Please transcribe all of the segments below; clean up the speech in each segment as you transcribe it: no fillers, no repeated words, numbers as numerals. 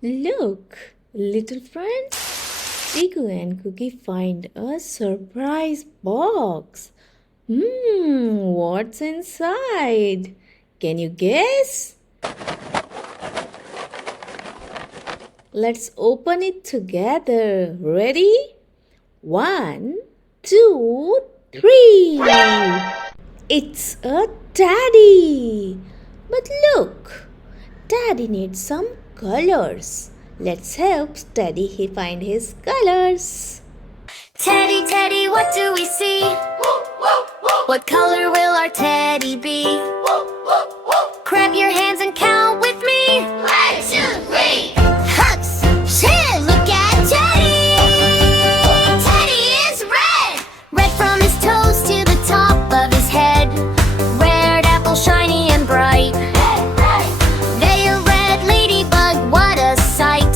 Look, little friends, Chikoo and Cookie find a surprise box. What's inside? Can you guess? Let's open it together. Ready? 1, 2, 3. It's a teddy. But look, Teddy needs some colors. Let's help Teddy find his colors. Teddy, Teddy, what do we see? What color will our teddy be? Grab your hands and count with me. 1, 2, 3. Hugs! Shit, look at Teddy! Teddy is red! Red from his toes to the top of his head. Red apple, shiny and bright. They a red ladybug, what a sight.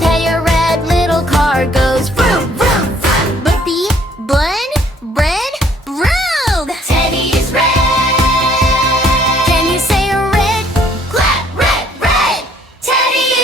They a red little car goes vroom, vroom, vroom. Blippi, blend, red, vroom. Teddy is red. Can you say red? Clap, red, red. Teddy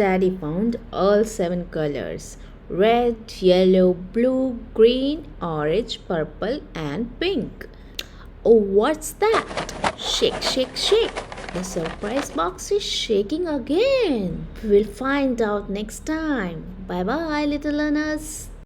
Daddy found all 7 colors: red, yellow, blue, green, orange, purple, and pink. Oh, what's that? Shake, shake, shake. The surprise box is shaking again. We'll find out next time. Bye bye, little learners.